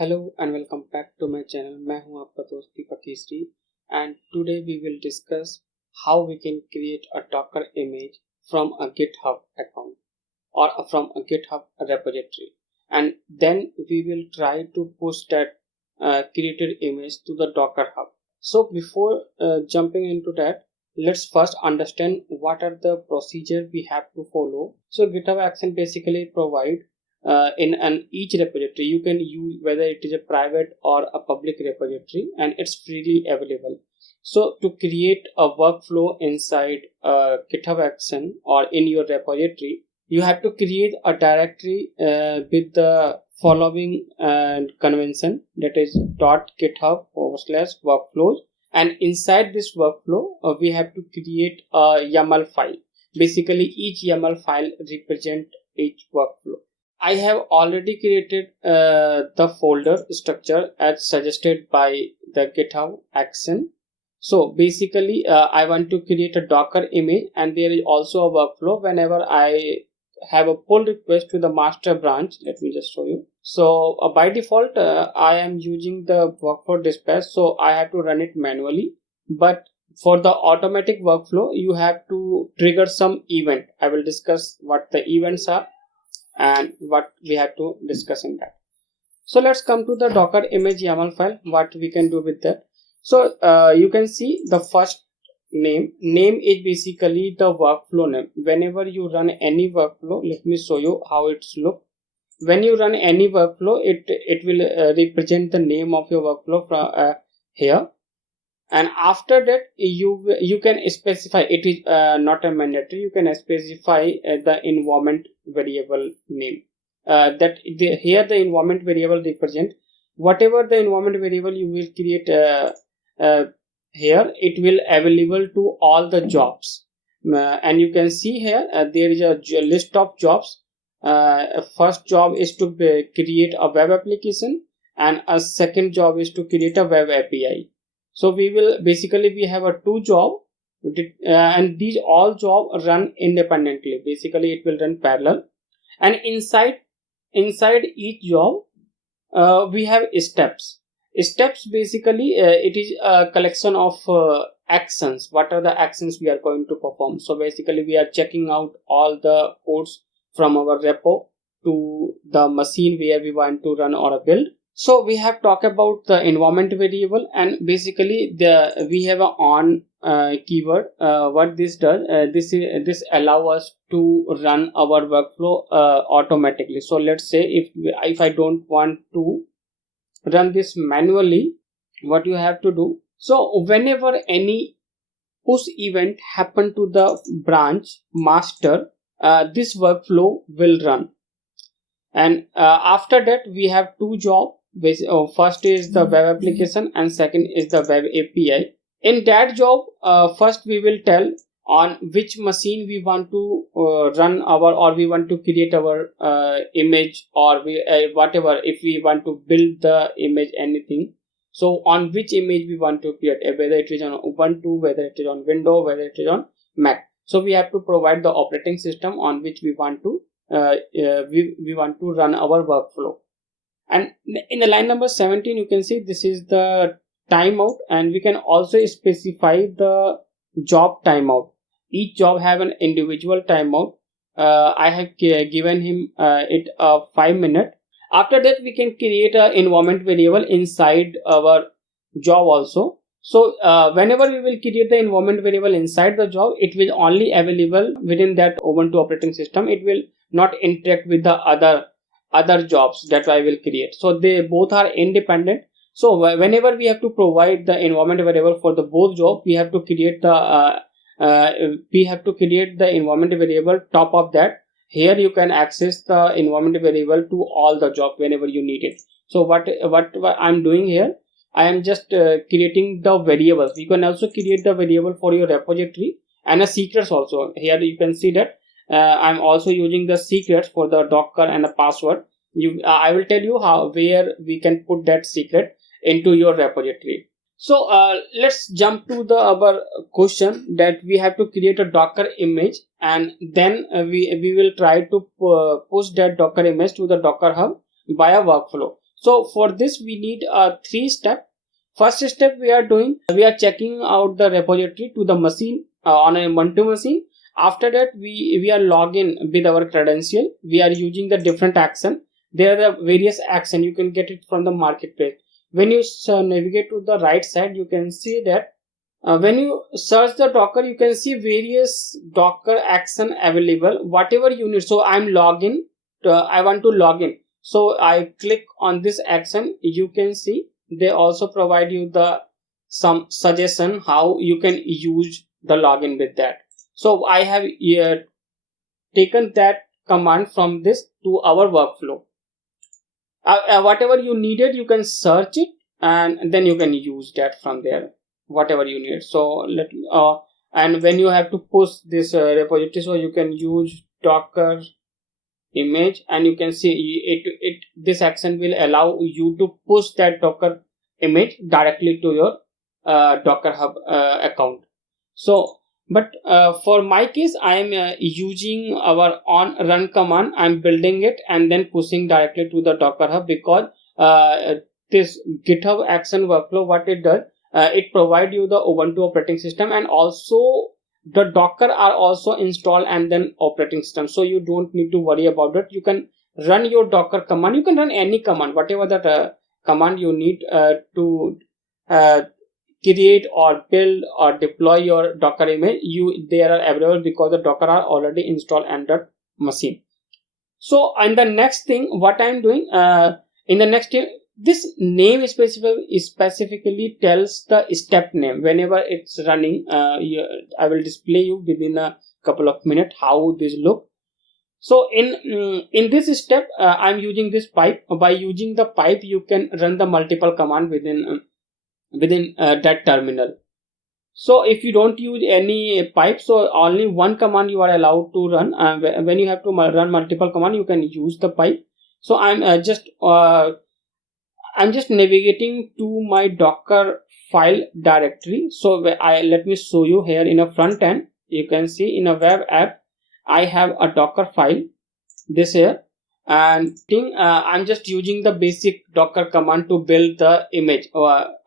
Hello and welcome back to my channel. मैं हूं आपका दोस्त Deepak Kesari and today we will discuss how we can create a Docker image from a GitHub account or from a GitHub repository, and then we will try to push that created image to the Docker Hub. So before jumping into that, let's first understand what are the procedure we have to follow. So GitHub Action basically provide in each repository you can use, whether it is a private or a public repository, and it's freely available. So to create a workflow inside GitHub Action or in your repository, you have to create a directory with the following convention, that is .github/workflows, and inside this workflow we have to create a YAML file. Basically each YAML file represent each workflow. I have already created the folder structure as suggested by the GitHub Action. So basically I want to create a Docker image, and there is also a workflow. Whenever I have a pull request to the master branch, let me just show you. So by default I am using the workflow dispatch, so I have to run it manually. But for the automatic workflow you have to trigger some event. I will discuss what the events are and what we have to discuss in that. So let's come to the Docker image YAML file, what we can do with that. So you can see the first name is basically the workflow name. Whenever you run any workflow, let me show you how it's look. When you run any workflow, it will represent the name of your workflow from here, and after that you can specify. It is not a mandatory. You can specify the environment variable name. Here the environment variable represent whatever the environment variable you will create. Here it will available to all the jobs, and you can see here there is a list of jobs. First job is to create a web application, and a second job is to create a web API. So we have a two job, and these all job run independently. Basically it will run parallel, and inside each job we have steps. Basically it is a collection of actions. What are the actions we are going to perform? So basically we are checking out all the codes from our repo to the machine where we want to run or build. So we have talked about the environment variable, and basically we have a on keyword. What this does, this allow us to run our workflow automatically. So let's say if I don't want to run this manually, what you have to do, so whenever any push event happen to the branch master, this workflow will run. And after that we have two jobs. First is the web application and second is the web API. In that job, first we will tell on which machine we want to run our, or we want to create our image, or whatever, if we want to build the image, anything. So on which image we want to create, whether it is on Ubuntu, whether it is on Windows, whether it is on Mac. So we have to provide the operating system on which we want to we want to run our workflow. And in the line number 17 you can see this is the timeout, and we can also specify the job timeout. Each job have an individual timeout. I have given him it 5 minutes. After that we can create an environment variable inside our job also. So whenever we will create the environment variable inside the job, it will only available within that Ubuntu operating system. It will not interact with the other jobs that I will create. So they both are independent. So whenever we have to provide the environment variable for the both job, we have to create the environment variable top of that. Here you can access the environment variable to all the job whenever you need it. So what I'm doing here, I am just creating the variables. You can also create the variable for your repository and a secrets also. Here you can see that I'm also using the secrets for the Docker and a password. I will tell you where we can put that secret into your repository. So let's jump to our question, that we have to create a Docker image, and then we will try to push that Docker image to the Docker Hub via workflow. So for this we need a 3-step. First step we are checking out the repository to the machine on a Ubuntu machine. After that we are login with our credential. We are using the different action. There are the various action, you can get it from the marketplace. When you navigate to the right side, you can see that when you search the Docker, you can see various Docker action available, whatever you need. So I'm login. I want to log in. So I click on this action. You can see they also provide you some suggestion how you can use the login with that. So I have taken that command from this to our workflow. Whatever you needed, you can search it and then you can use that from there, whatever you need. So and when you have to push this repository, so you can use Docker image, and you can see this action will allow you to push that Docker image directly to your Docker Hub account. So but for my case, I am using our on run command. I'm building it and then pushing directly to the Docker Hub, because this GitHub action workflow, what it does, it provides you the Ubuntu operating system, and also the Docker are also installed and then operating system. So you don't need to worry about it. You can run your Docker command. You can run any command, whatever that command you need to create or build or deploy your Docker image. They are available because the Docker are already installed on that machine. So and the next thing what I'm doing in the next thing, this name specifically tells the step name whenever it's running. I will display you within a couple of minutes how this look. So in this step I'm using this pipe. By using the pipe, you can run the multiple command within that terminal. So if you don't use any pipe, so only one command you are allowed to run. When you have to run multiple command, you can use the pipe. So I'm just navigating to my Docker file directory. So let me show you here in a front end. You can see in a web app I have a Docker file, this here, and I'm just using the basic Docker command to build the image.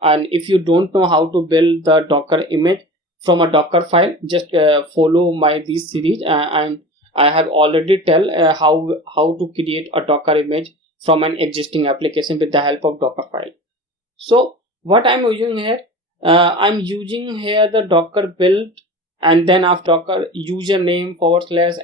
And if you don't know how to build the Docker image from a Docker file, just follow this series, and I have already tell how to create a Docker image from an existing application with the help of Docker file. So what I'm using here, I'm using here the Docker build, and then after Docker username /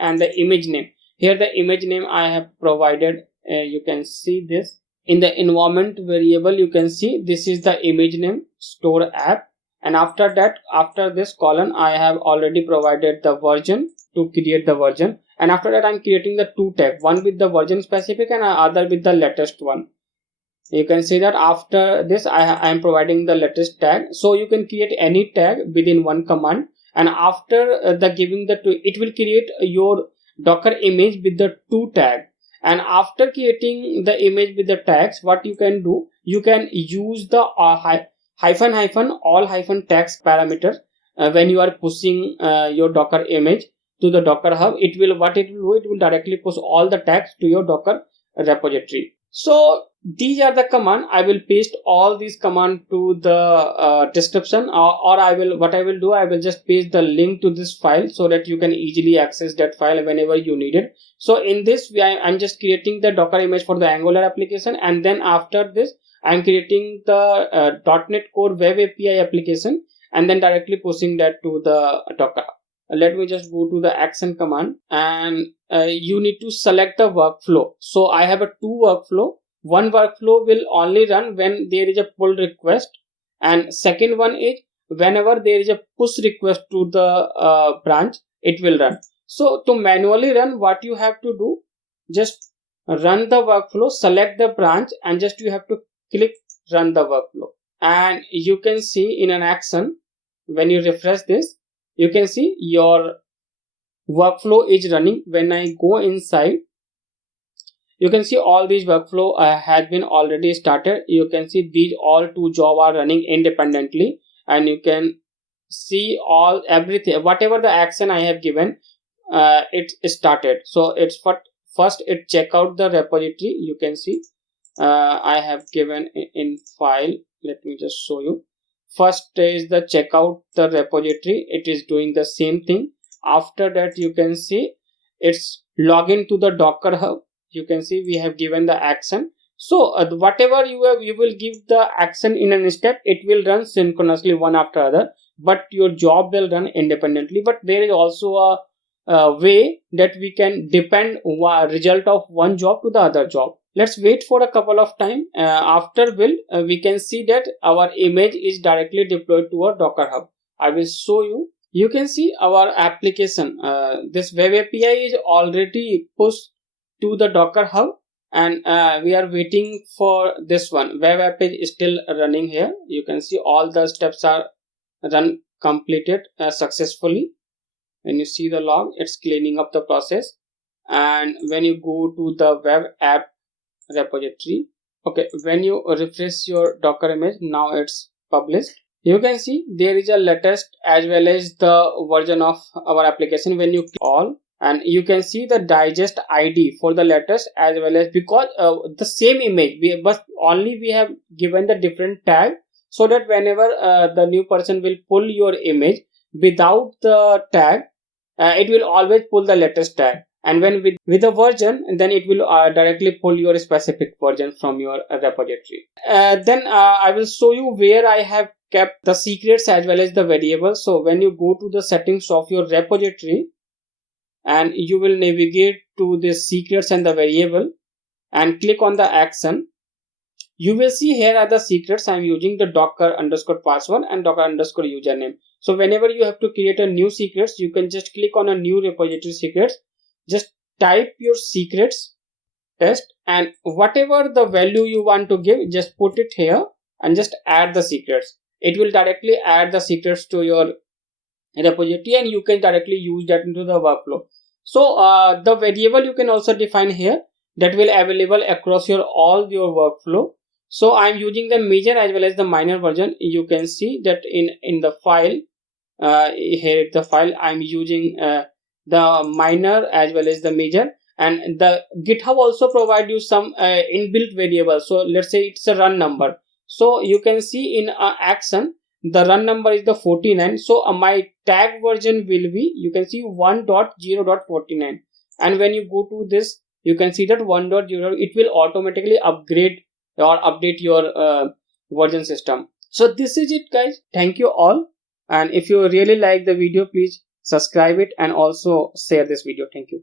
and the image name. Here the image name I have provided, you can see this in the environment variable. You can see this is the image name store app, and after that, after this column, I have already provided the version to create the version, and after that I'm creating the 2 tag, one with the version specific and other with the latest one. You can see that after this I am providing the latest tag. So you can create any tag within one command, and after the giving the 2, it will create your Docker image with the 2 tag. And after creating the image with the tags, what you can do, you can use the all tags parameter when you are pushing your Docker image to the Docker Hub. It will directly push all the tags to your Docker repository. So these are the command. I will paste all these command to the description, or I will just paste the link to this file so that you can easily access that file whenever you need it. So in this I'm just creating the Docker image for the Angular application, and then after this I'm creating the .NET Core Web API application, and then directly pushing that to the Docker. Let me just go to the action command, and you need to select the workflow. So I have a 2 workflow. One workflow will only run when there is a pull request, and second one is whenever there is a push request to the branch, it will run. So to manually run, what you have to do, just run the workflow, select the branch, and just you have to click run the workflow. And you can see in an action, when you refresh this, you can see your workflow is running. When I go inside, you can see all these workflow has been already started. You can see these all 2 jobs are running independently, and you can see everything, whatever the action I have given, it started. So it's first it check out the repository. You can see I have given in file. Let me just show you. First is the checkout the repository. It is doing the same thing. After that, you can see it's login to the Docker Hub. You can see we have given the action. So whatever you will give the action in an step. It will run synchronously one after other, but your job will run independently. But there is also a way that we can depend result of one job to the other job. Let's wait for a couple of time. After we can see that our image is directly deployed to our Docker Hub. I will show you. You can see our application. This web API is already pushed to the Docker Hub, and we are waiting for this one. Web app is still running here. You can see all the steps are run completed successfully. When you see the log, it's cleaning up the process. And when you go to the web app repository, okay, when you refresh your Docker image, now it's published. You can see there is a latest as well as the version of our application. When you click all, and you can see the digest ID for the latest as well as, because the same image, but only we have given the different tag, so that whenever the new person will pull your image without the tag, it will always pull the latest tag. And when with a version, then it will directly pull your specific version from your repository. Then I will show you where I have kept the secrets as well as the variables. So when you go to the settings of your repository, and you will navigate to the secrets and the variable, and click on the action, you will see here are the secrets. I am using the docker underscore password and docker underscore username. So whenever you have to create a new secrets, you can just click on a new repository secrets, just type your secrets test, and whatever the value you want to give, just put it here and just add the secrets. It will directly add the secrets to your repository, and you can directly use that into the workflow. So the variable you can also define here, that will available across your all your workflow. So I'm using the major as well as the minor version. You can see that in the file, here the file I'm using the minor as well as the major. And the GitHub also provide you some inbuilt variables. So let's say it's a run number. So you can see in action, the run number is the 49. So my tag version will be, you can see 1.0.49. And when you go to this, you can see that 1.0, it will automatically upgrade or update your version system. So this is it, guys. Thank you all. And if you really like the video, please subscribe it and also share this video. Thank you.